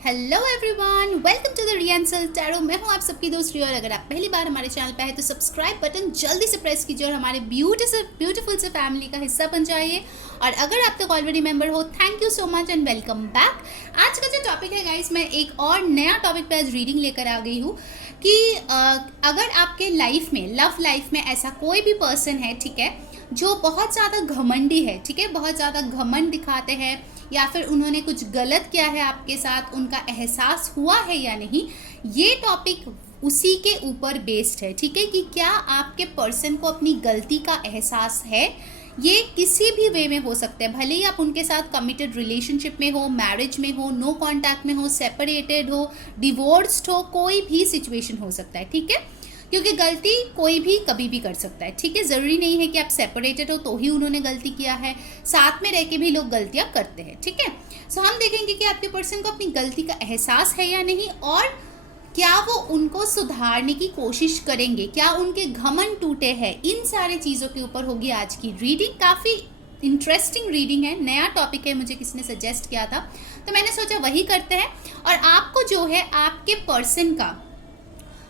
Hello everyone, welcome to the रियंसल tarot. मैं हूं आप सबकी दोस्त रिया और अगर आप पहली बार हमारे चैनल पे आए तो सब्सक्राइब बटन जल्दी से प्रेस कीजिए और हमारे ब्यूटीफुल से फैमिली का हिस्सा बन जाइए। और अगर आप तक ऑलरेडी मेंबर हो, thank you so much and welcome back. आज का जो टॉपिक है गाइस, मैं एक और नया टॉपिक पे आज रीडिंग लेकर आ गई हूँ कि अगर आपके लाइफ में, लव लाइफ में ऐसा कोई भी पर्सन है, ठीक है, जो बहुत ज़्यादा घमंडी है, ठीक है, बहुत ज़्यादा घमंड दिखाते हैं या फिर उन्होंने कुछ गलत किया है आपके साथ, उनका एहसास हुआ है या नहीं, ये टॉपिक उसी के ऊपर बेस्ड है, ठीक है, कि क्या आपके पर्सन को अपनी गलती का एहसास है। ये किसी भी वे में हो सकता है, भले ही आप उनके साथ कमिटेड रिलेशनशिप में हो, मैरिज में हो, नो कॉन्टैक्ट में हो, सेपरेटेड हो, डिवोर्स्ड हो, कोई भी सिचुएशन हो सकता है, ठीक है, क्योंकि गलती कोई भी कभी भी कर सकता है, ठीक है। ज़रूरी नहीं है कि आप सेपरेटेड हो तो ही उन्होंने गलती किया है, साथ में रह के भी लोग गलतियां करते हैं, ठीक है। सो हम देखेंगे कि आपके पर्सन को अपनी गलती का एहसास है या नहीं, और क्या वो उनको सुधारने की कोशिश करेंगे, क्या उनके घमंड टूटे हैं। इन सारी चीज़ों के ऊपर होगी आज की रीडिंग। काफ़ी इंटरेस्टिंग रीडिंग है, नया टॉपिक है, मुझे किसी ने सजेस्ट किया था तो मैंने सोचा वही करते हैं। और आपको जो है आपके पर्सन का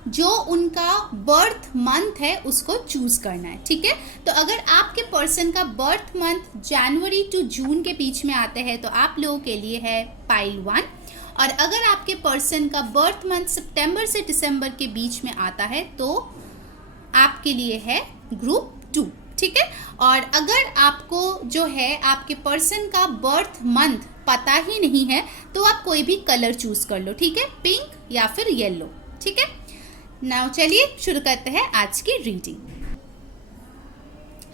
जो उनका बर्थ मंथ है उसको चूज करना है, ठीक है। तो अगर आपके पर्सन का बर्थ मंथ जनवरी टू जून के बीच में आते हैं तो आप लोगों के लिए है पाइल 1, और अगर आपके पर्सन का बर्थ मंथ सितंबर से दिसंबर के बीच में आता है तो आपके लिए है ग्रुप 2, ठीक है। और अगर आपको जो है आपके पर्सन का बर्थ मंथ पता ही नहीं है तो आप कोई भी कलर चूज कर लो, ठीक है, पिंक या फिर येलो, ठीक है। नाउ चलिए शुरू करते हैं आज की रीडिंग।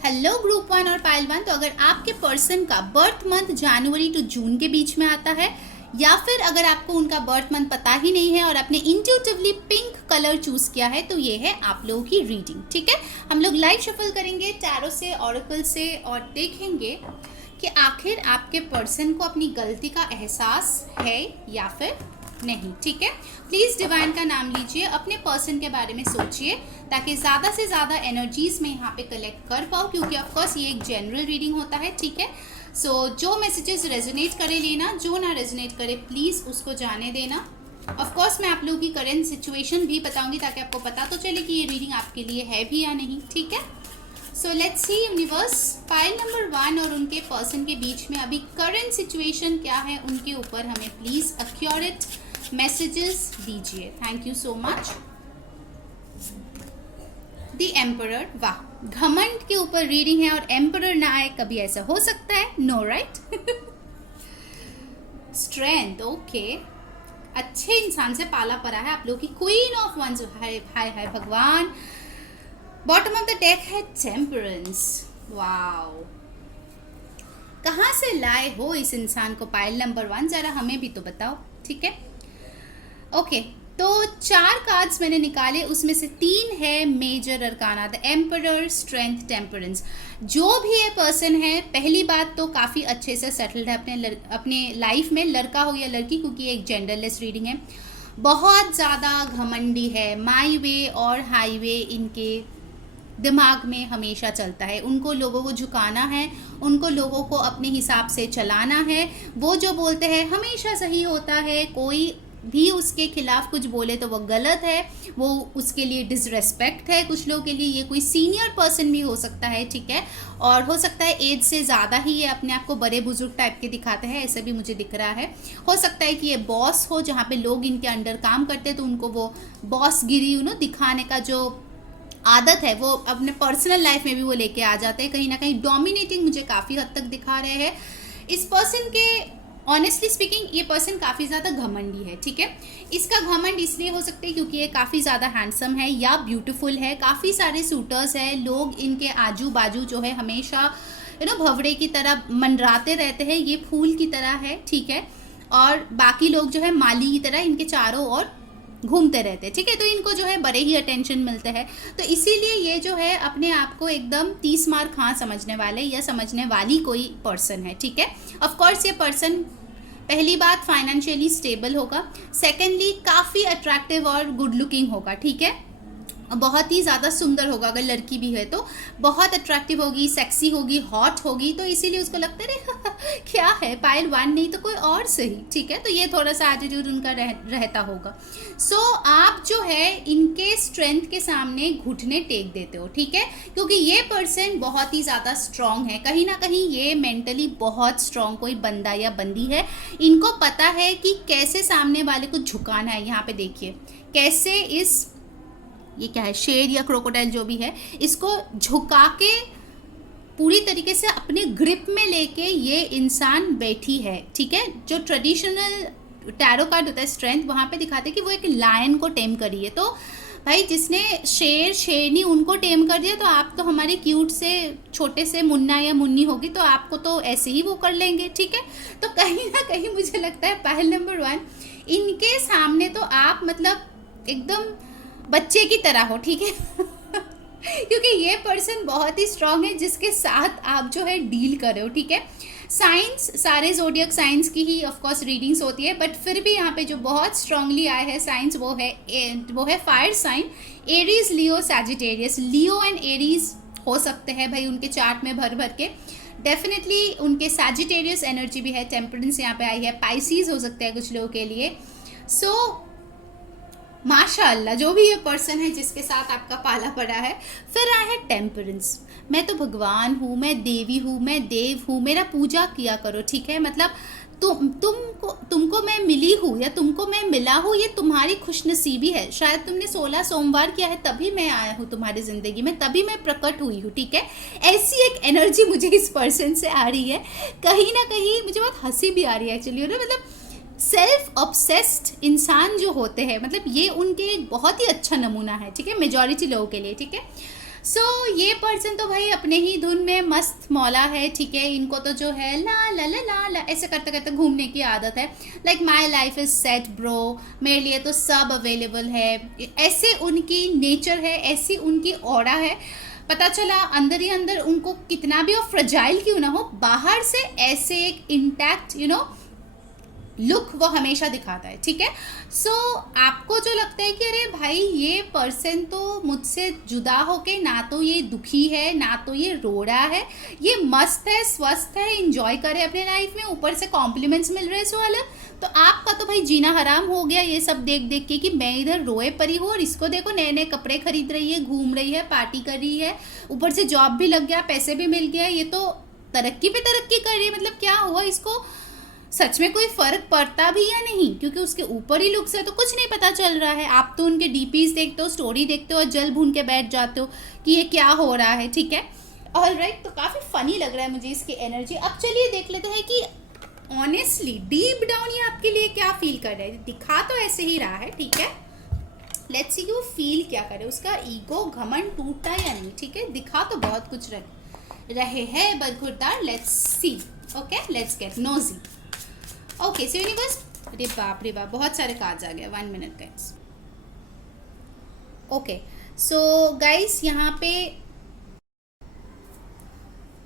हेलो ग्रुप 1 और पाइल 1। तो अगर आपके पर्सन का बर्थ मंथ जनवरी टू जून के बीच में आता है या फिर अगर आपको उनका बर्थ मंथ पता ही नहीं है और आपने इंट्यूटिवली पिंक कलर चूज किया है तो ये है आप लोगों की रीडिंग, ठीक है। हम लोग लाइव शफल करेंगे टैरो से, ऑरेकल से, और देखेंगे कि आखिर आपके पर्सन को अपनी गलती का एहसास है या फिर नहीं, ठीक है। प्लीज डिवाइन का नाम लीजिए, अपने पर्सन के बारे में सोचिए ताकि ज़्यादा से ज़्यादा एनर्जीज में यहाँ पे कलेक्ट कर पाओ, क्योंकि ऑफकोर्स ये एक जनरल रीडिंग होता है, ठीक है। सो जो मैसेजेस रेजोनेट करे लेना, जो ना रेजोनेट करे प्लीज़ उसको जाने देना। ऑफकोर्स मैं आप लोगों की करेंट सिचुएशन भी बताऊंगी ताकि आपको पता तो चले कि ये रीडिंग आपके लिए है भी या नहीं, ठीक है। So let's see universe, pile number 1 और उनके पर्सन के बीच में अभी करंट सिचुएशन क्या है, उनके ऊपर हमें प्लीज़ एक्यूरेट मैसेजेस दीजिए। Thank you so much. The emperor, वाह, घमंड के ऊपर रीडिंग है और एम्परर ना आए, कभी ऐसा हो सकता है? No, right. स्ट्रेंथ, ओके, अच्छे इंसान से पाला पड़ा है आप लोग की। क्वीन ऑफ वंस, हाय हाय हाय भगवान। बॉटम ऑफ द डेक है टेम्परेंस, वाओ, कहाँ से लाए हो इस इंसान को पाइल नंबर 1, जरा हमें भी तो बताओ, ठीक है। ओके, तो 4 कार्ड्स मैंने निकाले, उसमें से 3 है major arcana, the emperor, strength, temperance. जो भी ये पर्सन है, पहली बात तो काफ़ी अच्छे से सेटल्ड है अपने लाइफ में, लड़का हो या लड़की, क्योंकि ये एक जेंडरलेस रीडिंग है। बहुत ज़्यादा घमंडी है, माई वे और हाईवे इनके दिमाग में हमेशा चलता है। उनको लोगों को झुकाना है, उनको लोगों को अपने हिसाब से चलाना है। वो जो बोलते हैं हमेशा सही होता है, कोई भी उसके खिलाफ कुछ बोले तो वो गलत है, वो उसके लिए डिसरेस्पेक्ट है। कुछ लोगों के लिए ये कोई सीनियर पर्सन भी हो सकता है, ठीक है, और हो सकता है एज से ज़्यादा ही ये अपने आप को बड़े बुजुर्ग टाइप के दिखाते हैं, ऐसा भी मुझे दिख रहा है। हो सकता है कि ये बॉस हो, जहाँ पे लोग इनके अंडर काम करते हैं तो उनको वो बॉस गिरी दिखाने का जो आदत है वो अपने पर्सनल लाइफ में भी वो लेके आ जाते हैं। कहीं ना कहीं डोमिनेटिंग मुझे काफ़ी हद तक दिखा रहे हैं इस पर्सन के। ऑनेस्टली स्पीकिंग ये पर्सन काफ़ी ज़्यादा घमंडी है, ठीक है। इसका घमंड इसलिए हो सकता है क्योंकि ये काफ़ी ज़्यादा हैंडसम है या ब्यूटीफुल है, काफ़ी सारे सूटर्स हैं, लोग इनके आजू बाजू जो है हमेशा भंवरे की तरह मंडराते रहते हैं, ये फूल की तरह है, ठीक है, और बाकी लोग जो है माली की तरह इनके चारों ओर घूमते रहते हैं, ठीक है। तो इनको जो है बड़े ही अटेंशन मिलते हैं, तो इसीलिए ये जो है अपने आप को एकदम 30 मार खां समझने वाले या समझने वाली कोई पर्सन है, ठीक है। ऑफ कोर्स ये पर्सन पहली बात फाइनेंशियली स्टेबल होगा, सेकेंडली काफ़ी अट्रैक्टिव और गुड लुकिंग होगा, ठीक है। बहुत ही ज़्यादा सुंदर होगा, अगर लड़की भी है तो बहुत अट्रैक्टिव होगी, सेक्सी होगी, हॉट होगी, तो इसीलिए उसको लगता है अरे क्या है, पायल 1 नहीं तो कोई और सही, ठीक है। तो ये थोड़ा सा एटीट्यूड उनका रहता होगा। सो आप जो है इनके स्ट्रेंथ के सामने घुटने टेक देते हो, ठीक है, क्योंकि ये पर्सन बहुत ही ज़्यादा स्ट्रांग है, कहीं ना कहीं ये मेंटली बहुत स्ट्रांग कोई बंदा या बंदी है। इनको पता है कि कैसे सामने वाले को झुकाना है। यहाँ पे देखिए कैसे इस, ये क्या है, शेर या क्रोकोडाइल जो भी है, इसको झुका के पूरी तरीके से अपने ग्रिप में लेके ये इंसान बैठी है, ठीक है। जो ट्रेडिशनल टैरो कार्ड होता है स्ट्रेंथ, वहाँ पे दिखाते हैं कि वो एक लायन को टेम करी है। तो भाई जिसने शेर शेरनी उनको टेम कर दिया, तो आप तो हमारे क्यूट से छोटे से मुन्ना या मुन्नी होगी, तो आपको तो ऐसे ही वो कर लेंगे, ठीक है। तो कहीं ना कहीं मुझे लगता है पायल नंबर 1 इनके सामने तो आप मतलब एकदम बच्चे की तरह हो, ठीक है। क्योंकि ये पर्सन बहुत ही स्ट्रांग है जिसके साथ आप जो है डील कर रहे हो, ठीक है। साइंस सारे जोडियक साइंस की ही ऑफ कोर्स रीडिंग्स होती है, बट फिर भी यहाँ पे जो बहुत स्ट्रांगली आया है साइंस, वो है fire sign, Aries, Leo, Sagittarius. Leo and Aries हो सकते हैं भाई उनके चार्ट में भर भर के, डेफिनेटली उनके सैजिटेरियस एनर्जी भी है, टेम्परेंस यहाँ पे आई है, पाइसीज हो सकता है कुछ लोगों के लिए। सो माशाअल्लाह जो भी ये पर्सन है जिसके साथ आपका पाला पड़ा है। फिर आया है टेम्परेंस। मैं तो भगवान हूँ, मैं देवी हूँ, मैं देव हूँ, मेरा पूजा किया करो, ठीक है। मतलब तुमको मैं मिली हूँ या तुमको मैं मिला हूँ, ये तुम्हारी खुशनसीबी है। शायद तुमने 16 सोमवार किया है तभी मैं आया हूँ तुम्हारी ज़िंदगी में, तभी मैं प्रकट हुई हूँ, ठीक है। ऐसी एक एनर्जी मुझे इस पर्सन से आ रही है। कहीं ना कहीं मुझे बहुत हंसी भी आ रही है एक्चुअली, मतलब सेल्फ ऑब्सेस्ड इंसान जो होते हैं, मतलब ये उनके एक बहुत ही अच्छा नमूना है, ठीक है, मेजॉरिटी लोगों के लिए, ठीक है। सो ये पर्सन तो भाई अपने ही धुन में मस्त मौला है, ठीक है। इनको तो जो है ला ला ला ला ला ऐसे करते करते घूमने की आदत है। Like my life is set bro, मेरे लिए तो सब अवेलेबल है, ऐसे उनकी नेचर है, ऐसी उनकी ऑरा है। पता चला अंदर ही अंदर उनको कितना भी और फ्रजाइल क्यों ना हो, बाहर से ऐसे एक इंटैक्ट लुक वो हमेशा दिखाता है, ठीक है। सो आपको जो लगता है कि अरे भाई ये पर्सन तो मुझसे जुदा होके ना तो ये दुखी है ना तो ये रो रहा है, ये मस्त है, स्वस्थ है, इंजॉय करे अपने लाइफ में, ऊपर से कॉम्प्लीमेंट्स मिल रहे हैं सो अलग, तो आपका तो भाई जीना हराम हो गया ये सब देख देख के कि मैं इधर रोए परी हूँ और इसको देखो नए नए कपड़े खरीद रही है, घूम रही है, पार्टी कर रही है, ऊपर से जॉब भी लग गया, पैसे भी मिल गया, ये तो तरक्की पे तरक्की कर रही है। मतलब क्या हुआ, इसको सच में कोई फर्क पड़ता भी या नहीं, क्योंकि उसके ऊपर ही लुक्स है तो कुछ नहीं पता चल रहा है। आप तो उनके डीपीज देखते हो, स्टोरी देखते हो और जल भून के बैठ जाते हो कि ये क्या हो रहा है, ठीक है। ऑलराइट, तो काफ़ी फनी लग रहा है मुझे इसकी एनर्जी। अब चलिए देख लेते हैं कि ऑनेस्टली डीप डाउन ये आपके लिए क्या फील कर रहा है। दिखा तो ऐसे ही रहा है, ठीक है, लेट्स सी वो फील क्या करे, उसका ईगो घमंड टूटा या नहीं, ठीक है। दिखा तो बहुत कुछ रहे हैं बदखुरदार, let's see, okay, let's get nosy. Okay so universe, अरे बाप रे बाप, बहुत सारे कार्ड्स आ गए, 1 minute guys. Okay so guys यहाँ पे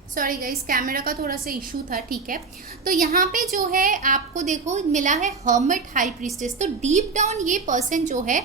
सॉरी गाइस, कैमरा का थोड़ा सा इशू था, ठीक है। तो यहाँ पे जो है आपको देखो मिला है हर्मिट हाई प्रीस्टेस। तो डीप डाउन ये पर्सन जो है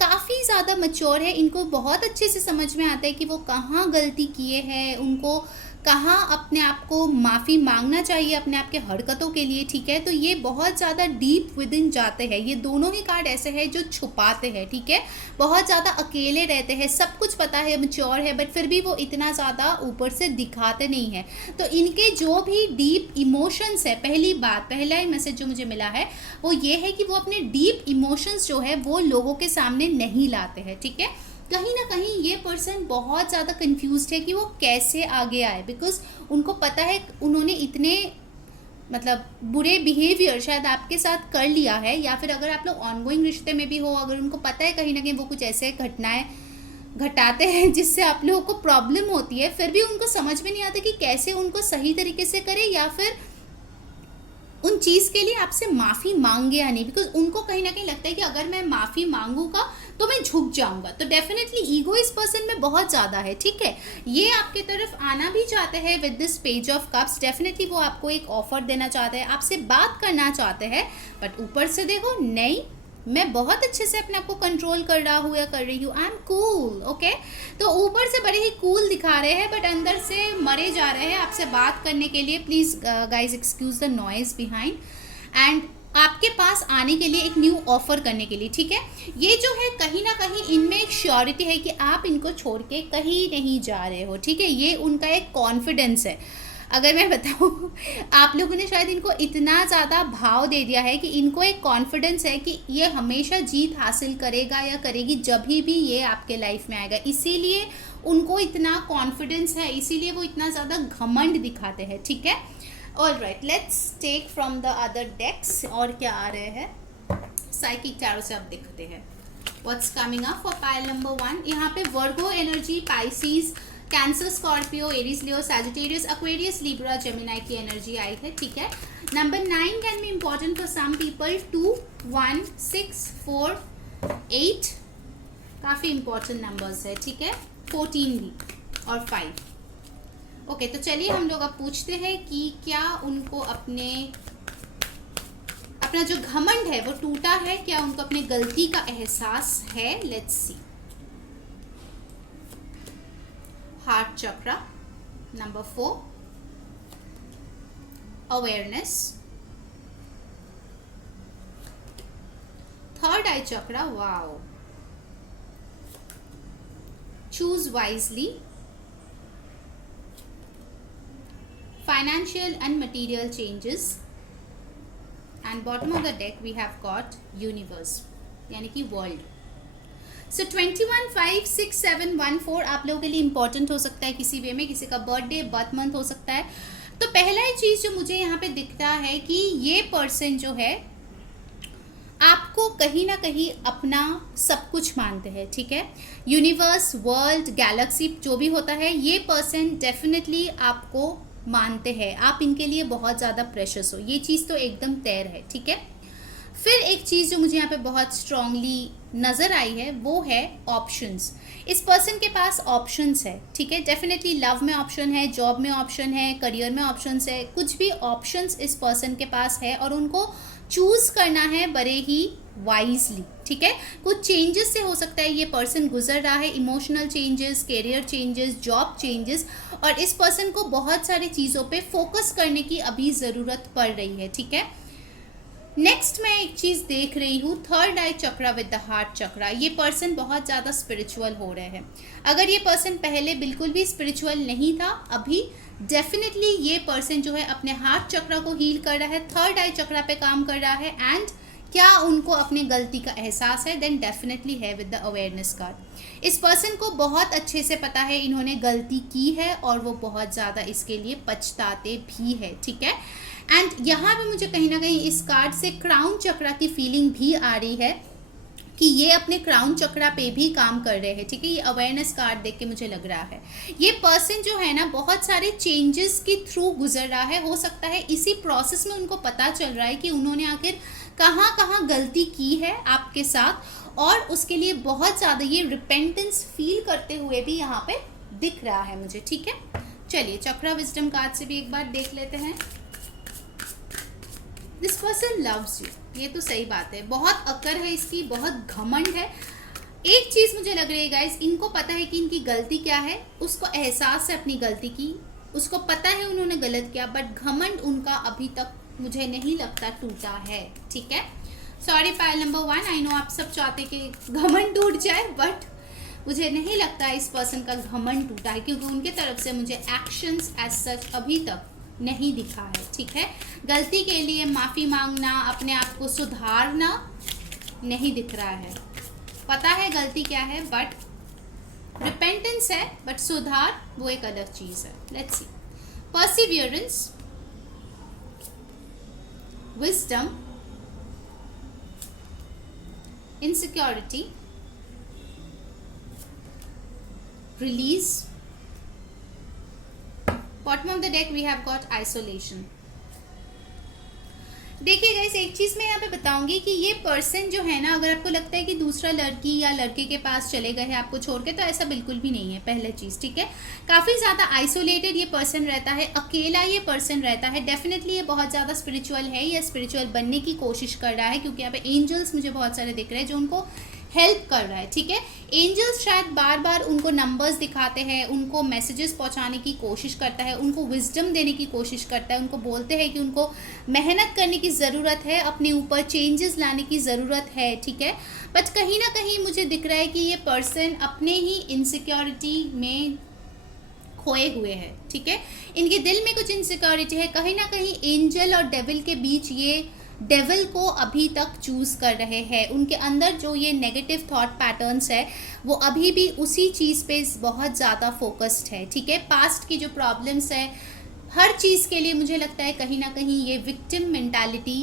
काफ़ी ज़्यादा मैच्योर है, इनको बहुत अच्छे से समझ में आता है कि वो कहाँ गलती किए हैं, उनको कहाँ अपने आप को माफ़ी मांगना चाहिए अपने आप के हरकतों के लिए, ठीक है। तो ये बहुत ज़्यादा डीप विद इन जाते हैं। ये दोनों ही कार्ड ऐसे हैं जो छुपाते हैं, ठीक है, बहुत ज़्यादा अकेले रहते हैं, सब कुछ पता है, मैच्योर है, बट फिर भी वो इतना ज़्यादा ऊपर से दिखाते नहीं हैं। तो इनके जो भी डीप इमोशंस है, पहला ही मैसेज जो मुझे मिला है वो ये है कि वो अपने डीप इमोशंस जो है वो लोगों के सामने नहीं लाते हैं, ठीक है। कहीं ना कहीं ये पर्सन बहुत ज़्यादा कंफ्यूज्ड है कि वो कैसे आगे आए, बिकॉज उनको पता है उन्होंने इतने मतलब बुरे बिहेवियर शायद आपके साथ कर लिया है, या फिर अगर आप लोग ऑनगोइंग रिश्ते में भी हो, अगर उनको पता है कहीं ना कहीं वो कुछ ऐसे घटनाएं घटाते हैं जिससे आप लोगों को प्रॉब्लम होती है, फिर भी उनको समझ में नहीं आता कि कैसे उनको सही तरीके से करे या फिर उन चीज़ के लिए आपसे माफ़ी मांगे या नहीं, बिकॉज उनको कहीं ना कहीं लगता है कि अगर मैं माफ़ी मांगूंगा तो मैं झुक जाऊंगा। तो डेफिनेटली ईगो इस पर्सन में बहुत ज़्यादा है, ठीक है। ये आपके तरफ आना भी चाहते हैं with this page of cups, definitely वो आपको एक ऑफर देना चाहते हैं, आपसे बात करना चाहते हैं, बट ऊपर से देखो नहीं, मैं बहुत अच्छे से अपने आप को कंट्रोल कर रहा हूँ या कर रही हूँ, आई एम कूल, ओके। तो ऊपर से बड़े ही कूल दिखा रहे हैं बट अंदर से मरे जा रहे हैं आपसे बात करने के लिए। Please guys excuse the noise behind, and आपके पास आने के लिए एक न्यू ऑफर करने के लिए, ठीक है। ये जो है कहीं ना कहीं इनमें एक श्योरिटी है कि आप इनको छोड़ के कहीं नहीं जा रहे हो, ठीक है। ये उनका एक कॉन्फिडेंस है। अगर मैं बताऊँ आप लोगों ने शायद इनको इतना ज़्यादा भाव दे दिया है कि इनको एक कॉन्फिडेंस है कि ये हमेशा जीत हासिल करेगा या करेगी जब भी ये आपके लाइफ में आएगा, इसीलिए उनको इतना कॉन्फिडेंस है, इसीलिए वो इतना ज़्यादा घमंड दिखाते हैं, ठीक है। All right, let's take from the other decks. और क्या आ रहे हैं साइकिक टैरो से, अब देखते हैं what's coming up for pile number 1। यहाँ पे Virgo energy, Pisces, Cancer, Scorpio, Aries, Leo, Sagittarius, Aquarius, Libra, Gemini की एनर्जी आई है, ठीक है। Number 9 can be important for some people. 2, 1, 6, 4, 8 काफ़ी इम्पॉर्टेंट नंबर्स है, ठीक है। 14 भी और 5। ओके, तो चलिए हम लोग अब पूछते हैं कि क्या उनको अपना जो घमंड है वो टूटा है, क्या उनको अपनी गलती का एहसास है। Let's see. Heart chakra number 4, awareness, third eye chakra, wow, choose wisely, financial and material changes, and bottom of the deck we have got universe यानी कि world. So 21, 5, 6, 7, 1, 4 आप लोगों के लिए important हो सकता है किसी वे में, किसी का बर्थडे, बर्थ मंथ हो सकता है। तो पहला ही चीज़ जो मुझे यहाँ पे दिखता है कि ये पर्सन जो है आपको कहीं ना कहीं अपना सब कुछ मानते हैं, ठीक है। यूनिवर्स, वर्ल्ड, गैलेक्सी जो भी होता है, ये पर्सन डेफिनेटली आपको मानते हैं, आप इनके लिए बहुत ज़्यादा प्रेशियस हो, ये चीज़ तो एकदम तैर है, ठीक है। फिर एक चीज़ जो मुझे यहाँ पे बहुत स्ट्रांगली नज़र आई है वो है ऑप्शंस। इस पर्सन के पास ऑप्शंस है, ठीक है। डेफिनेटली लव में ऑप्शन है, जॉब में ऑप्शन है, करियर में ऑप्शंस है, कुछ भी ऑप्शंस इस पर्सन के पास है और उनको चूज़ करना है बड़े ही वाइजली, ठीक है। कुछ चेंजेस से हो सकता है ये पर्सन गुजर रहा है, emotional changes, career changes, job changes, और इस पर्सन को बहुत सारी चीज़ों पे फोकस करने की अभी ज़रूरत पड़ रही है, ठीक है। नेक्स्ट मैं एक चीज़ देख रही हूँ, third eye chakra with the heart chakra. ये पर्सन बहुत ज़्यादा स्पिरिचुअल हो रहे हैं। अगर ये पर्सन पहले बिल्कुल भी स्पिरिचुअल नहीं था, अभी डेफिनेटली ये पर्सन जो है अपने हार्ट चक्रा को हील कर रहा है, थर्ड आई चक्रा पे काम कर रहा है, एंड क्या उनको अपनी गलती का एहसास है, देन डेफिनेटली है विद द अवेयरनेस कार्ड। इस पर्सन को बहुत अच्छे से पता है इन्होंने गलती की है और वो बहुत ज़्यादा इसके लिए पछताते भी है, ठीक है। एंड यहाँ पे मुझे कहीं ना कहीं इस कार्ड से क्राउन चक्रा की फीलिंग भी आ रही है कि ये अपने क्राउन चक्रा पे भी काम कर रहे हैं, ठीक है। ये अवेयरनेस कार्ड देख के मुझे लग रहा है ये पर्सन जो है ना बहुत सारे चेंजेस के थ्रू गुजर रहा है। हो सकता है इसी प्रोसेस में उनको पता चल रहा है कि उन्होंने आखिर कहाँ कहाँ गलती की है आपके साथ, और उसके लिए बहुत ज़्यादा ये रिपेंटेंस फील करते हुए भी यहाँ पे दिख रहा है मुझे, ठीक है। चलिए चक्रा विजडम कार्ड से भी एक बार देख लेते हैं। दिस पर्सन लव्स यू, ये तो सही बात है, बहुत अक्ल है इसकी, बहुत घमंड है। एक चीज़ मुझे लग रही है गाइस, इनको पता है कि इनकी गलती क्या है, उसको एहसास है अपनी गलती की, उसको पता है उन्होंने गलत किया, बट घमंड उनका अभी तक मुझे नहीं लगता टूटा है, ठीक है। Sorry pile number 1, I know आप सब चाहते कि घमंड टूट जाए, बट मुझे नहीं लगता इस पर्सन का घमंड टूटा है, क्योंकि उनके तरफ से मुझे एक्शंस एज सच अभी तक नहीं दिखा है, ठीक है। गलती के लिए माफ़ी मांगना, अपने आप को सुधारना नहीं दिख रहा है। पता है गलती क्या है, बट रिपेंटेंस है, बट सुधार वो एक अलग चीज़ है। Let's see. Perseverance, wisdom, insecurity, release. Bottom of the deck we have got isolation. देखिए गाइस, एक चीज़ मैं यहाँ पे बताऊंगी कि ये पर्सन जो है ना, अगर आपको लगता है कि दूसरा लड़की या लड़के के पास चले गए हैं आपको छोड़ के, तो ऐसा बिल्कुल भी नहीं है। पहले चीज़, ठीक है, काफ़ी ज़्यादा आइसोलेटेड ये पर्सन रहता है, अकेला ये पर्सन रहता है। डेफिनेटली ये बहुत ज़्यादा स्पिरिचुअल है, या स्पिरिचुअल बनने की कोशिश कर रहा है, क्योंकि यहाँ पे एंजल्स मुझे बहुत सारे दिख रहे हैं जो उनको हेल्प कर रहा है, ठीक है। एंजल्स शायद बार बार उनको नंबर्स दिखाते हैं, उनको मैसेजेस पहुंचाने की कोशिश करता है, उनको विजडम देने की कोशिश करता है, उनको बोलते हैं कि उनको मेहनत करने की ज़रूरत है, अपने ऊपर चेंजेस लाने की ज़रूरत है, ठीक है। बट कहीं ना कहीं मुझे दिख रहा है कि ये पर्सन अपने ही इनसिक्योरिटी में खोए हुए हैं, ठीक है। इनके दिल में कुछ इनसिक्योरिटी है, कहीं ना कहीं एंजल और डेविल के बीच ये डेविल को अभी तक चूज कर रहे हैं। उनके अंदर जो ये नेगेटिव थॉट पैटर्न्स है वो अभी भी उसी चीज़ पे बहुत ज़्यादा फोकस्ड है, ठीक है। पास्ट की जो प्रॉब्लम्स है, हर चीज़ के लिए मुझे लगता है कहीं ना कहीं ये विक्टिम मेंटालिटी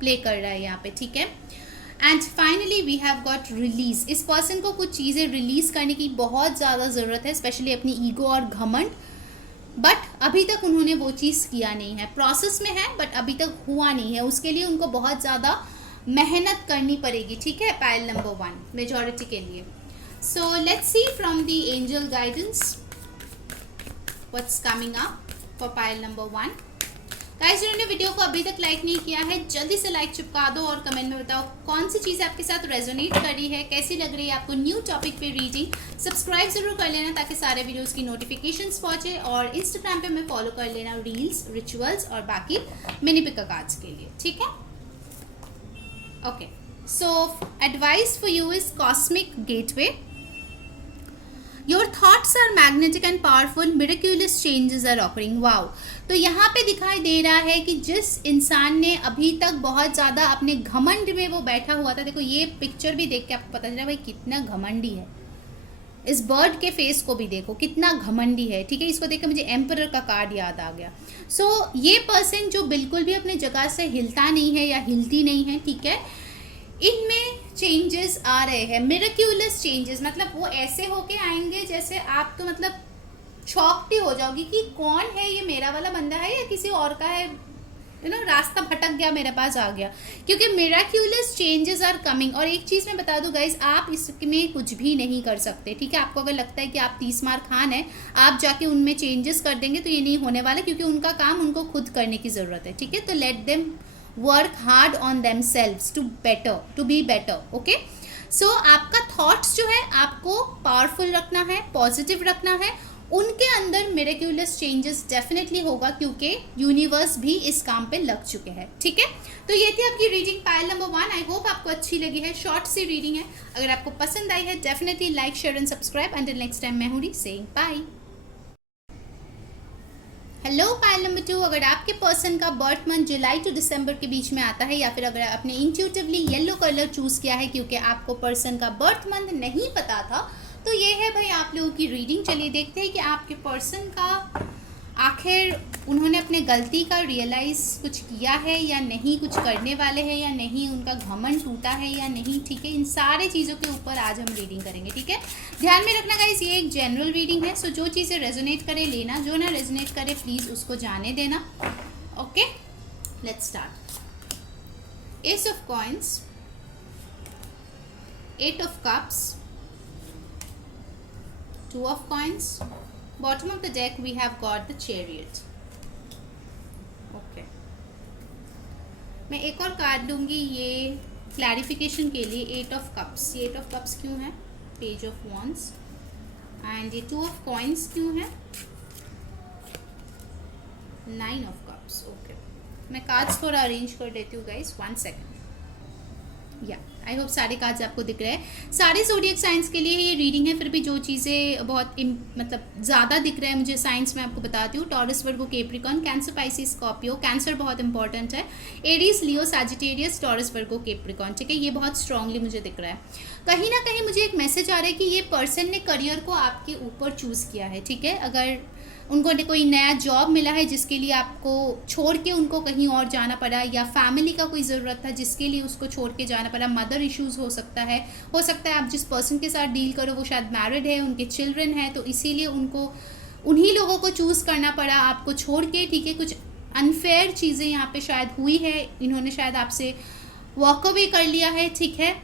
प्ले कर रहा है यहाँ पे, ठीक है। And finally we have got release. इस पर्सन को कुछ चीज़ें रिलीज करने की बहुत ज़्यादा ज़रूरत है, स्पेशली अपनी ईगो और घमंड, बट अभी तक उन्होंने वो चीज़ किया नहीं है। प्रोसेस में है बट अभी तक हुआ नहीं है, उसके लिए उनको बहुत ज़्यादा मेहनत करनी पड़ेगी, ठीक है। पाइल नंबर 1 मेजॉरिटी के लिए। So let's see from the angel guidance what's coming up for pile number 1। Guys, जिन्होंने वीडियो को अभी तक लाइक नहीं किया है, जल्दी से लाइक चिपका दो और कमेंट में बताओ कौन सी चीज़ आपके साथ रेजोनेट कर रही है, कैसी लग रही है आपको न्यू टॉपिक पे रीडिंग। सब्सक्राइब जरूर कर लेना ताकि सारे वीडियोस की नोटिफिकेशंस पहुंचे, और इंस्टाग्राम पे मैं फॉलो कर लेना रील्स, रिचुअल्स और बाकी मिनी पिक कार्ड्स के लिए, ठीक है। Okay, so advice for you is cosmic gateway. Your thoughts are magnetic and powerful, miraculous changes are occurring. Wow, तो यहाँ पे दिखाई दे रहा है कि जिस इंसान ने अभी तक बहुत ज़्यादा अपने घमंड में वो बैठा हुआ था, देखो ये पिक्चर भी देख के आपको पता चला भाई कितना घमंडी है। इस बर्ड के फेस को भी देखो कितना घमंडी है, ठीक है। इसको देख के मुझे एम्परर का कार्ड याद आ गया। सो ये पर्सन जो बिल्कुल भी अपने जगह से हिलता नहीं है या हिलती नहीं है, ठीक है, इनमें चेंजेस आ रहे हैं, मिरेक्युलस चेंजेस। मतलब वो ऐसे होके आएंगे जैसे आप तो मतलब शॉक्ड हो जाओगी कि कौन है ये, मेरा वाला बंदा है या किसी और का है, यू नो, रास्ता भटक गया, मेरे पास आ गया, क्योंकि मिरेक्युलस चेंजेस आर कमिंग। और एक चीज़ मैं बता दूं गाइज, आप इसमें कुछ भी नहीं कर सकते, ठीक है। आपको अगर लगता है कि आप 30 मार खान है, आप जाके उनमें चेंजेस कर देंगे तो ये नहीं होने वाला, क्योंकि उनका काम उनको खुद करने की ज़रूरत है, ठीक है। तो let them work hard on themselves to be better, okay. So आपका थॉट्स जो है आपको पावरफुल रखना है, पॉजिटिव रखना है, उनके अंदर मिरेक्युलस चेंजेस डेफिनेटली होगा, क्योंकि यूनिवर्स भी इस काम पे लग चुके हैं, ठीक है। तो ये थी आपकी reading pile number 1। I hope आपको अच्छी लगी है, शॉर्ट सी रीडिंग है। अगर आपको पसंद आई है definitely like, share and subscribe. Until next time, मैं हूँ री saying bye. Hello pile number 2, अगर आपके पर्सन का बर्थ मंथ जुलाई टू दिसंबर के बीच में आता है, या फिर अगर आपने इंट्यूटिवली येलो कलर चूज़ किया है क्योंकि आपको पर्सन का बर्थ मंथ नहीं पता था, तो ये है भाई आप लोगों की रीडिंग। चलिए देखते हैं कि आपके पर्सन का आखिर उन्होंने अपने गलती का रियलाइज़ कुछ किया है या नहीं, कुछ करने वाले हैं या नहीं, उनका घमंड टूटा है या नहीं, ठीक है। इन सारे चीज़ों के ऊपर आज हम रीडिंग करेंगे, ठीक है। ध्यान में रखना गाइस, ये एक जनरल रीडिंग है, सो जो चीज़ें रेजोनेट करे लेना, जो ना रेजोनेट करे प्लीज़ उसको जाने देना, okay. Let's start. S of coins, 8 of cups, 2 of coins, bottom of the deck we have got the chariot, okay। मैं एक और कार्ड लूँगी ये क्लैरिफिकेशन के लिए। 8 of cups, ये 8 of cups क्यों है, पेज ऑफ wands, एंड ये 2 of coins क्यों है, 9 of cups, ओके। मैं कार्ड्स थोड़ा अरेंज कर देती हूँ गाइस, 1 सेकेंड। या आई होप सारे कार्ड्स आपको दिख रहे हैं। सारे ज़ोडिएक साइंस के लिए ये रीडिंग है, फिर भी जो चीज़ें बहुत मतलब ज़्यादा दिख रहा है मुझे साइंस में आपको बताती हूँ। Taurus, Virgo, Capricorn, Cancer, Pisces, Scorpio. Cancer बहुत इंपॉर्टेंट है, Aries, Leo, Sagittarius, Taurus, Virgo, Capricorn, ठीक है। ये बहुत स्ट्रांगली मुझे दिख रहा है। कहीं ना कहीं मुझे एक मैसेज आ रहा है कि ये पर्सन ने करियर को आपके ऊपर चूज़ किया है, ठीक है। अगर उनको कोई नया जॉब मिला है जिसके लिए आपको छोड़ के उनको कहीं और जाना पड़ा, या फैमिली का कोई ज़रूरत था जिसके लिए उसको छोड़ के जाना पड़ा, मदर इश्यूज़ हो सकता है आप जिस पर्सन के साथ डील करो वो शायद मैरिड है, उनके चिल्ड्रन है, तो इसीलिए उनको उन्हीं लोगों को चूज़ करना पड़ा आपको छोड़ के, ठीक है। कुछ अनफेयर चीज़ें यहाँ पे शायद हुई है, इन्होंने शायद आपसे वॉक अवे कर लिया है, ठीक है।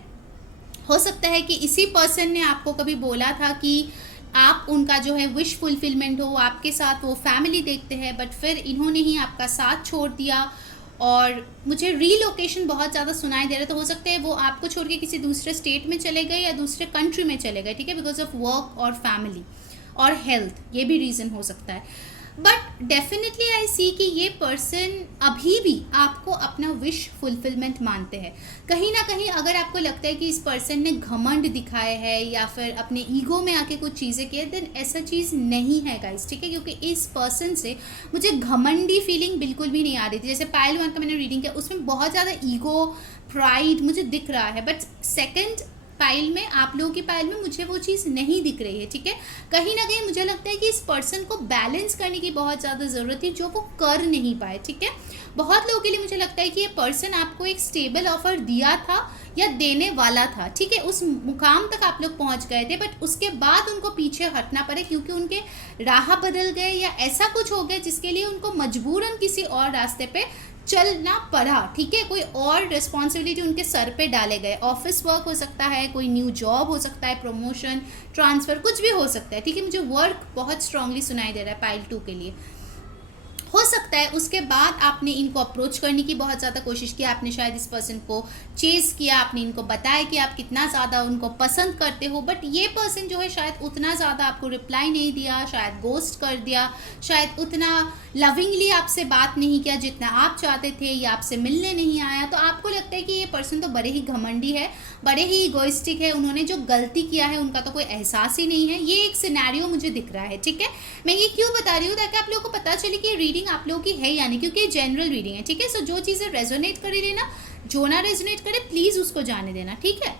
हो सकता है कि इसी पर्सन ने आपको कभी बोला था कि आप उनका जो है विश फुलफिलमेंट हो, आपके साथ वो फैमिली देखते हैं, बट फिर इन्होंने ही आपका साथ छोड़ दिया। और मुझे रीलोकेशन बहुत ज़्यादा सुनाई दे रहा है, तो हो सकता है वो आपको छोड़ के किसी दूसरे स्टेट में चले गए या दूसरे कंट्री में चले गए, ठीक है, बिकॉज ऑफ वर्क और फैमिली और हेल्थ, ये भी रीज़न हो सकता है। बट डेफिनेटली आई सी कि ये पर्सन अभी भी आपको अपना विश फुलफिलमेंट मानते हैं। कहीं ना कहीं अगर आपको लगता है कि इस पर्सन ने घमंड दिखाए है या फिर अपने ईगो में आके कुछ चीज़ें की, देन ऐसा चीज़ नहीं है गाइस, ठीक है, क्योंकि इस पर्सन से मुझे घमंडी फीलिंग बिल्कुल भी नहीं आ रही थी। जैसे पायल 1 का मैंने रीडिंग किया, उसमें बहुत ज़्यादा ईगो, प्राइड मुझे दिख रहा है, बट सेकेंड पाइल में, आप लोगों की पाइल में मुझे वो चीज़ नहीं दिख रही है, ठीक है। कहीं ना कहीं मुझे लगता है कि इस पर्सन को बैलेंस करने की बहुत ज़्यादा ज़रूरत है, जो वो कर नहीं पाए, ठीक है। बहुत लोगों के लिए मुझे लगता है कि ये पर्सन आपको एक स्टेबल ऑफर दिया था या देने वाला था, ठीक है, उस मुकाम तक आप लोग पहुंच गए थे, बट उसके बाद उनको पीछे हटना पड़े क्योंकि उनके राह बदल गए या ऐसा कुछ हो गया जिसके लिए उनको मजबूरन किसी और रास्ते पे चलना पड़ा, ठीक है। कोई और रिस्पॉन्सिबिलिटी उनके सर पे डाले गए, ऑफिस वर्क हो सकता है, कोई न्यू जॉब हो सकता है, प्रमोशन, ट्रांसफ़र, कुछ भी हो सकता है, ठीक है। मुझे वर्क बहुत स्ट्रांगली सुनाई दे रहा है पाइल 2 के लिए। हो सकता है उसके बाद आपने इनको अप्रोच करने की बहुत ज़्यादा कोशिश की, आपने शायद इस पर्सन को चेज़ किया, आपने इनको बताया कि आप कितना ज़्यादा उनको पसंद करते हो, बट ये पर्सन जो है शायद उतना ज़्यादा आपको रिप्लाई नहीं दिया, शायद गोस्ट कर दिया, शायद उतना लविंगली आपसे बात नहीं किया जितना आप चाहते थे, या आपसे मिलने नहीं आया। तो आपको लगता है कि ये पर्सन तो बड़े ही घमंडी है, बड़े ही इगोइस्टिक है, उन्होंने जो गलती किया है उनका तो कोई एहसास ही नहीं है। ये एक सिनेरियो मुझे दिख रहा है, ठीक है। मैं ये क्यों बता रही हूँ, ताकि आप लोगों को पता चले कि रीडिंग आप लोगों की है यानी, क्योंकि जनरल रीडिंग है, ठीक है। सो जो चीज़ें रेजोनेट करे लेना, जो ना रेजोनेट करे प्लीज़ उसको जाने देना, ठीक है।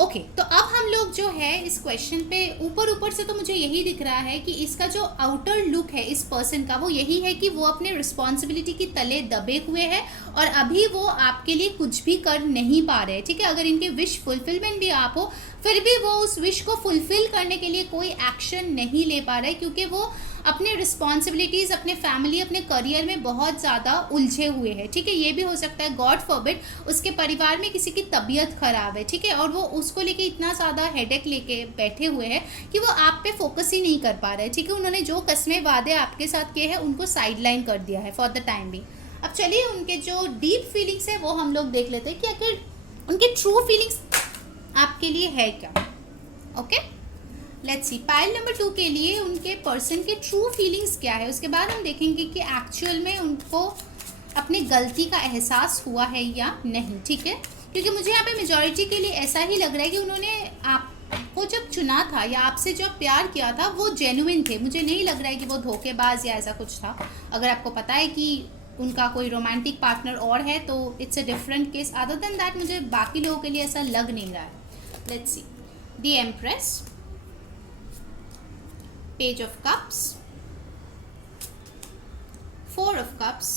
ओके तो अब हम लोग जो है इस क्वेश्चन पे ऊपर से तो मुझे यही दिख रहा है कि इसका जो आउटर लुक है इस पर्सन का, वो यही है कि वो अपने रिस्पॉन्सिबिलिटी की तले दबे हुए हैं और अभी वो आपके लिए कुछ भी कर नहीं पा रहे, ठीक है। अगर इनके विश फुलफिलमेंट भी आप हो, फिर भी वो उस विश को फुलफिल करने के लिए कोई एक्शन नहीं ले पा रहे, क्योंकि वो अपने रिस्पॉन्सिबिलिटीज़, अपने फैमिली, अपने करियर में बहुत ज़्यादा उलझे हुए हैं, ठीक है। ये भी हो सकता है गॉड फॉरबिड उसके परिवार में किसी की तबीयत ख़राब है, ठीक है, और वो उसको लेके इतना ज़्यादा हेडेक लेके बैठे हुए हैं कि वो आप पे फोकस ही नहीं कर पा रहे, ठीक है। उन्होंने जो कस्में वादे आपके साथ किए हैं उनको साइडलाइन कर दिया है फॉर द टाइम भी। अब चलिए उनके जो डीप फीलिंग्स है वो हम लोग देख लेते हैं कि आखिर उनके ट्रू फीलिंग्स आपके लिए है क्या। Okay let's see, pile number 2 के लिए उनके पर्सन के ट्रू फीलिंग्स क्या है। उसके बाद हम देखेंगे कि एक्चुअल में उनको अपनी गलती का एहसास हुआ है या नहीं, ठीक है। क्योंकि मुझे यहाँ पे मेजॉरिटी के लिए ऐसा ही लग रहा है कि उन्होंने आपको जब चुना था या आपसे जो प्यार किया था वो जेन्युइन थे। मुझे नहीं लग रहा है कि वो धोखेबाज या ऐसा कुछ था। अगर आपको पता है कि उनका कोई रोमांटिक पार्टनर और है तो it's a different case, other than that मुझे बाकी लोगों के लिए ऐसा लग नहीं रहा है। Let's see, the empress, Page of Cups, 4 of Cups,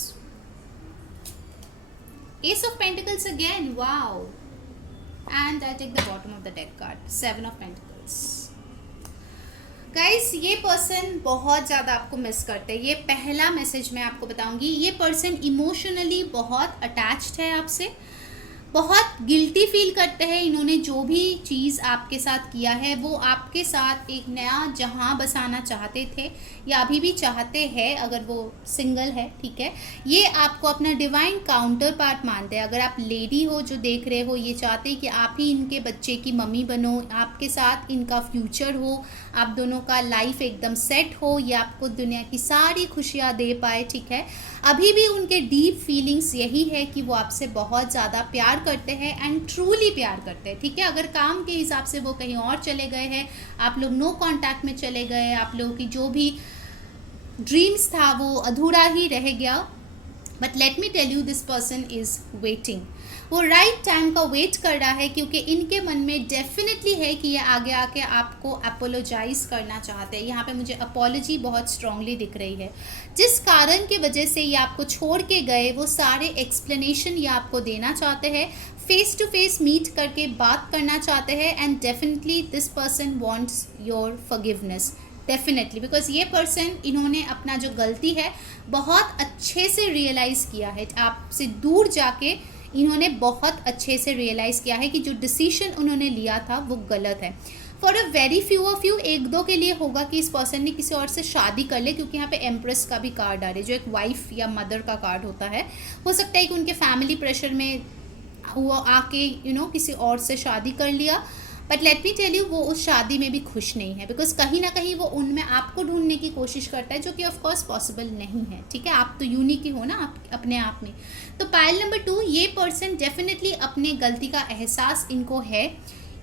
Ace of Pentacles again, wow, and I take the bottom of the deck card, 7 of Pentacles. Guys ये पर्सन बहुत ज़्यादा आपको मिस करते हैं। ये पहला मैसेज मैं आपको बताऊंगी। ये पर्सन इमोशनली बहुत अटैच्ड है आपसे, बहुत गिल्टी फील करते हैं। इन्होंने जो भी चीज़ आपके साथ किया है वो आपके साथ एक नया जहां बसाना चाहते थे या अभी भी चाहते हैं, अगर वो सिंगल है, ठीक है। ये आपको अपना डिवाइन काउंटर पार्ट मानते हैं। अगर आप लेडी हो जो देख रहे हो, ये चाहते हैं कि आप ही इनके बच्चे की मम्मी बनो, आपके साथ इनका फ्यूचर हो, आप दोनों का लाइफ एकदम सेट हो, ये आपको दुनिया की सारी खुशियाँ दे पाए, ठीक है। अभी भी उनके डीप फीलिंग्स यही है कि वो आपसे बहुत ज़्यादा प्यार करते हैं एंड ट्रूली प्यार करते हैं, ठीक है। अगर काम के हिसाब से वो कहीं और चले गए हैं, आप लोग नो कांटेक्ट में चले गए, आप लोगों की जो भी ड्रीम्स था वो अधूरा ही रह गया, but let me tell you this person is waiting. वो राइट टाइम का वेट कर रहा है, क्योंकि इनके मन में डेफिनेटली है कि ये आगे आके आपको अपोलोजाइज करना चाहते हैं। यहाँ पे मुझे अपॉलॉजी बहुत स्ट्रांगली दिख रही है। जिस कारण की वजह से ये आपको छोड़ के गए वो सारे एक्सप्लेनेशन ये आपको देना चाहते हैं, फेस टू फेस मीट करके बात करना चाहते हैं, and definitely this person wants your forgiveness. Definitely, because ये पर्सन, इन्होंने अपना जो गलती है बहुत अच्छे से रियलाइज़ किया है। आपसे दूर जाके इन्होंने बहुत अच्छे से रियलाइज़ किया है कि जो डिसीजन उन्होंने लिया था वो गलत है। For a very few of you, एक दो के लिए होगा कि इस पर्सन ने किसी और से शादी कर ले, क्योंकि यहाँ पे एम्प्रेस का भी कार्ड आ रहा है, जो एक वाइफ या मदर का कार्ड होता है। हो सकता है कि उनके फैमिली प्रेशर में वो आके किसी और से शादी कर लिया, but let me tell you, वो उस शादी में भी खुश नहीं है, बिकॉज कहीं ना कहीं वो उनमें आपको ढूंढने की कोशिश करता है, जो कि ऑफ कोर्स पॉसिबल नहीं है। ठीक है, आप तो यूनिक ही हो ना आप अपने आप में। तो पाइल नंबर 2, ये पर्सन डेफिनेटली अपने गलती का एहसास इनको है,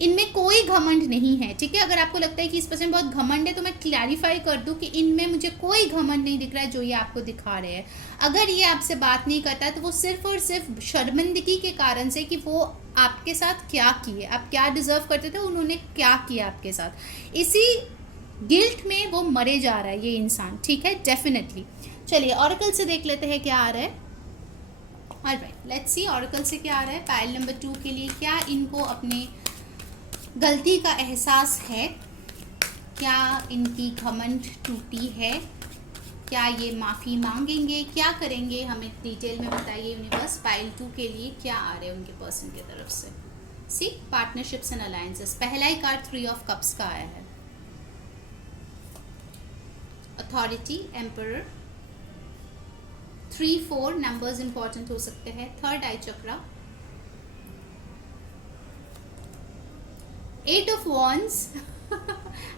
इनमें कोई घमंड नहीं है। ठीक है, अगर आपको लगता है कि इस पर्सन बहुत घमंड है, तो मैं क्लैरिफाई कर दूं कि इनमें मुझे कोई घमंड नहीं दिख रहा है जो ये आपको दिखा रहे हैं। अगर ये आपसे बात नहीं करता है तो वो सिर्फ और सिर्फ शर्मिंदगी के कारण से कि वो आपके साथ क्या किए, आप क्या डिजर्व करते थे, उन्होंने क्या किया आपके साथ, इसी गिल्ट में वो मरे जा रहा है ये इंसान। ठीक है, डेफिनेटली। चलिए ऑरेकल से देख लेते हैं क्या आ रहा है। ऑलराइट, लेट्स सी ऑरेकल से क्या आ रहा है पाइल नंबर 2 के लिए। क्या इनको अपने गलती का एहसास है? क्या इनकी घमंड टूटी है? क्या ये माफ़ी मांगेंगे? क्या करेंगे? हमें डिटेल में बताइए यूनिवर्स। पाइल 2 के लिए क्या आ रहे हैं उनके पर्सन की तरफ से? सी, पार्टनरशिप्स एंड अलायंसेस। पहला ही कार्ड 3 ऑफ कप्स का आया है। अथॉरिटी, एम्परर, 3, 4 नंबर्स इंपॉर्टेंट हो सकते हैं। Third eye chakra, 8 of Wands.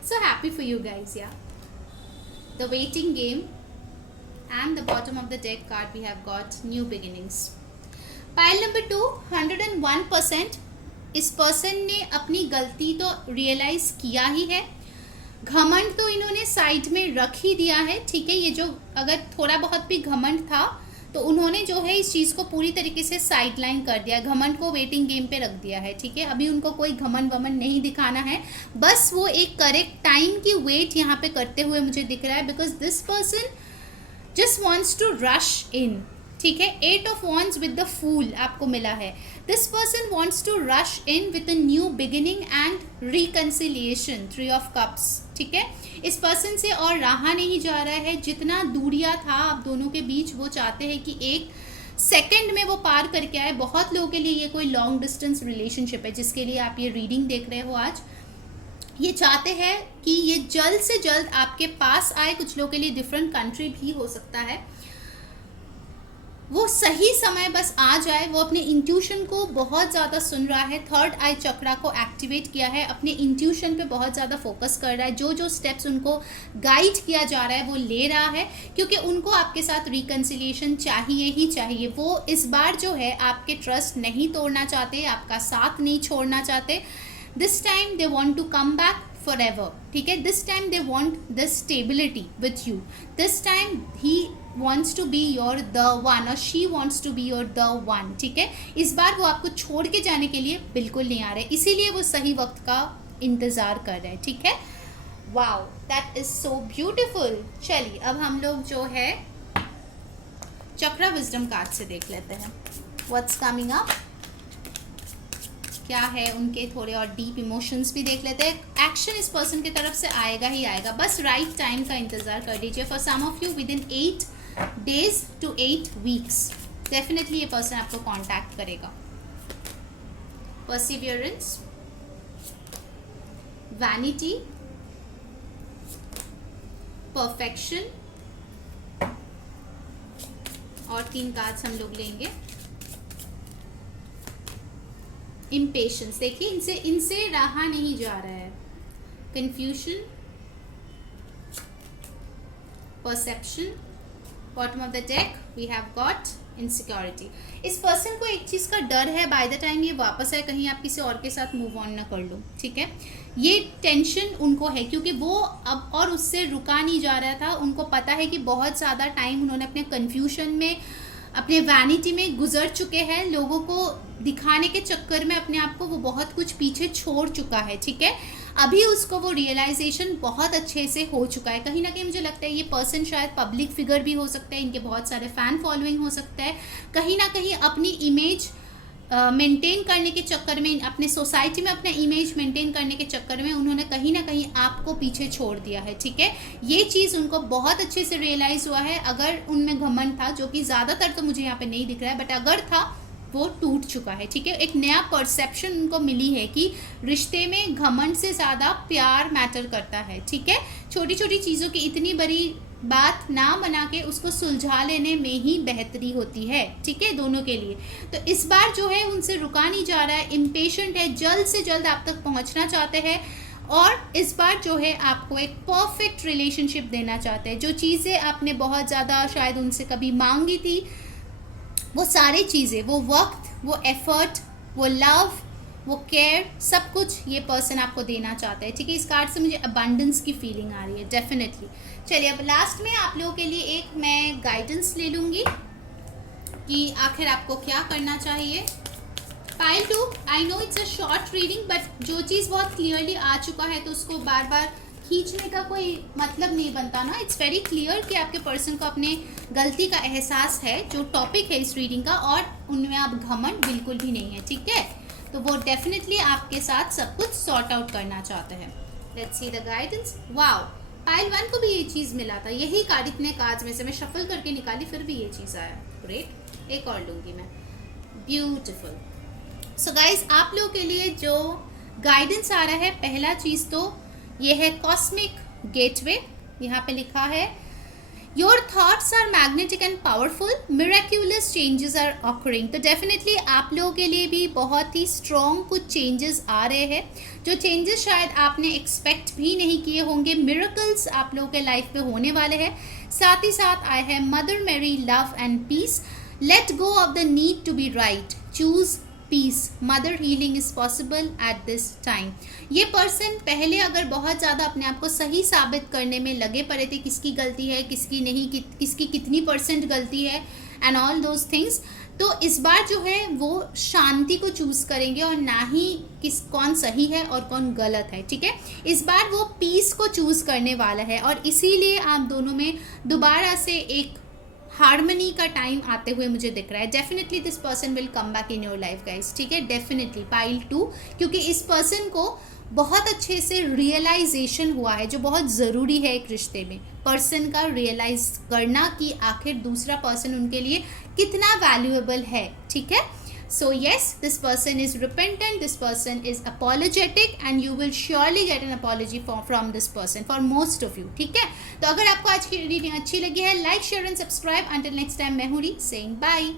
So happy for you guys, yeah. The waiting game, and the bottom of the deck card we have got new beginnings. Pile number 2, 101%। इस person ने अपनी गलती तो realise किया ही है, घमंड तो इन्होंने साइड में रख ही दिया है। ठीक है, ये जो अगर थोड़ा बहुत भी घमंड था तो उन्होंने जो है इस चीज़ को पूरी तरीके से साइड लाइन कर दिया, घमंड को वेटिंग गेम पे रख दिया है। ठीक है, अभी उनको कोई घमंड वमंड नहीं दिखाना है, बस वो एक करेक्ट टाइम की वेट यहाँ पे करते हुए मुझे दिख रहा है, because this person just wants to rush in. ठीक है, 8 of Wands with the fool आपको मिला है। This person wants to rush in with a new beginning and reconciliation, 3 of Cups। ठीक है, इस पर्सन से और रहा नहीं जा रहा है, जितना दूरिया था आप दोनों के बीच, वो चाहते हैं कि एक सेकंड में वो पार करके आए। बहुत लोगों के लिए ये कोई लॉन्ग डिस्टेंस रिलेशनशिप है, जिसके लिए आप ये रीडिंग देख रहे हो आज। ये चाहते हैं कि ये जल्द से जल्द आपके पास आए। कुछ लोगों के लिए डिफरेंट कंट्री भी हो सकता है। वो सही समय बस आ जाए। वो अपने इंट्यूशन को बहुत ज़्यादा सुन रहा है, थर्ड आई चक्रा को एक्टिवेट किया है, अपने इंट्यूशन पे बहुत ज़्यादा फोकस कर रहा है। जो जो स्टेप्स उनको गाइड किया जा रहा है वो ले रहा है, क्योंकि उनको आपके साथ रिकन्सिलिएशन चाहिए ही चाहिए। वो इस बार जो है आपके ट्रस्ट नहीं तोड़ना चाहते, आपका साथ नहीं छोड़ना चाहते। This time they want to come back forever। ठीक है, this time they want this stability with you. This time he wants to be your the one और she wants to be your the one। ठीक है, इस बार वो आपको छोड़ के जाने के लिए बिल्कुल नहीं आ रहे, इसीलिए वो सही वक्त का इंतज़ार कर रहे हैं। ठीक है, wow, that is so beautiful. चलिए अब हम लोग जो है चक्रा विजडम कार्ड से देख लेते हैं व्हाट्स कमिंग अप। क्या है उनके थोड़े और डीप इमोशंस भी देख लेते हैं। एक्शन इस पर्सन की तरफ से आएगा ही आएगा, बस राइट टाइम का इंतज़ार कर लीजिए। For some of you within 8 days to 8 weeks definitely ये पर्सन आपको कांटेक्ट करेगा। परसिवियरेंस, वैनिटी, परफेक्शन, और 3 कार्ड्स हम लोग लेंगे। इम्पेशंस, देखिए इनसे रहा नहीं जा रहा है। Confusion, perception, bottom of the deck we have got insecurity. इस पर्सन को एक चीज़ का डर है, बाय द टाइम ये वापस आए कहीं आप किसी और के साथ मूव ऑन ना कर लो। ठीक है, ये टेंशन उनको है, क्योंकि वो अब और उससे रुका नहीं जा रहा था। उनको पता है कि बहुत ज़्यादा टाइम उन्होंने अपने कन्फ्यूजन में, अपने वैनिटी में गुजर चुके हैं। लोगों को दिखाने के चक्कर में अपने आप को वो बहुत कुछ पीछे छोड़ चुका है। ठीक है, अभी उसको वो रियलाइजेशन बहुत अच्छे से हो चुका है। कहीं ना कहीं मुझे लगता है ये पर्सन शायद पब्लिक फिगर भी हो सकता है, इनके बहुत सारे फ़ैन फॉलोइंग हो सकता है। कहीं ना कहीं अपनी इमेज मेंटेन करने के चक्कर में, अपने सोसाइटी में अपना इमेज मेंटेन करने के चक्कर में उन्होंने कहीं ना कहीं आपको पीछे छोड़ दिया है, ठीक है। ये चीज़ उनको बहुत अच्छे से रियलाइज़ हुआ है। अगर उनमें घमंड था, जो कि ज़्यादातर तो मुझे यहाँ पे नहीं दिख रहा है, बट अगर था वो टूट चुका है, ठीक है। एक नया परसेप्शन उनको मिली है कि रिश्ते में घमंड से ज़्यादा प्यार मैटर करता है, ठीक है। छोटी छोटी चीज़ों की इतनी बड़ी बात ना बना के उसको सुलझा लेने में ही बेहतरी होती है, ठीक है, दोनों के लिए। तो इस बार जो है उनसे रुका नहीं जा रहा है, इम्पेशेंट है, जल्द से जल्द आप तक पहुंचना चाहते हैं और इस बार जो है आपको एक परफेक्ट रिलेशनशिप देना चाहते हैं। जो चीज़ें आपने बहुत ज़्यादा शायद उनसे कभी मांगी थी, वो सारी चीज़ें, वो वक्त, वो एफर्ट, वो लव, वो केयर, सब कुछ ये पर्सन आपको देना चाहता है, ठीक है। इस कार्ड से मुझे अबंडेंस की फीलिंग आ रही है डेफिनेटली। चलिए अब लास्ट में आप लोगों के लिए एक मैं गाइडेंस ले लूँगी कि आखिर आपको क्या करना चाहिए। Pile 2, I know it's a short reading, but जो चीज़ बहुत क्लियरली आ चुका है तो उसको बार बार खींचने का कोई मतलब नहीं बनता ना। इट्स वेरी क्लियर कि आपके पर्सन को अपने गलती का एहसास है, जो टॉपिक है इस रीडिंग का, और उनमें आप घमंड बिल्कुल भी नहीं है, ठीक है। तो वो डेफिनेटली आपके साथ सब कुछ सॉर्ट आउट करना चाहते हैं। Let's see the guidance. Wow, pile 1 को भी ये चीज़ मिला था, यही कार्ड, इतने कार्ड्स में से मैं शफल करके निकाली फिर भी ये चीज़ आया। ग्रेट, एक और लूँगी मैं। ब्यूटिफुल। सो गाइज, आप लोगों के लिए जो गाइडेंस आ रहा है, पहला चीज़ तो ये है कॉस्मिक गेटवे। यहाँ पे लिखा है your thoughts are magnetic and powerful, miraculous changes are occurring. तो डेफिनेटली आप लोगों के लिए भी बहुत ही स्ट्रॉन्ग कुछ चेंजेस आ रहे हैं, जो चेंजेस शायद आपने एक्सपेक्ट भी नहीं किए होंगे। मिरेकल्स आप लोगों के लाइफ में होने वाले हैं। साथ ही साथ आई है Mother Mary, love and peace. Let go of the need to be right, choose peace, mother healing is possible at this time. ये पर्सन पहले अगर बहुत ज़्यादा अपने आप को सही साबित करने में लगे पड़े थे, किसकी गलती है, किसकी नहीं, किसकी कितनी % गलती है एंड ऑल दोज थिंग्स, तो इस बार जो है वो शांति को चूज़ करेंगे और ना ही कौन सही है और कौन गलत है, ठीक है। इस बार वो पीस को चूज़ करने वाला है और इसीलिए आप दोनों में दोबारा से एक हार्मनी का टाइम आते हुए मुझे दिख रहा है। Definitely this person will come back in your life guys, ठीक है, डेफिनेटली। पाइल 2, क्योंकि इस पर्सन को बहुत अच्छे से रियलाइजेशन हुआ है, जो बहुत ज़रूरी है एक रिश्ते में, पर्सन का रियलाइज करना कि आखिर दूसरा पर्सन उनके लिए कितना वैल्यूएबल है, ठीक है। So yes, this person is repentant, this person is apologetic and you will surely get an apology from this person, for most of you, ठीक है। तो अगर आपको आज की रीडिंग अच्छी लगी है, like, share and subscribe. Until next time, मैं हूँ री saying bye.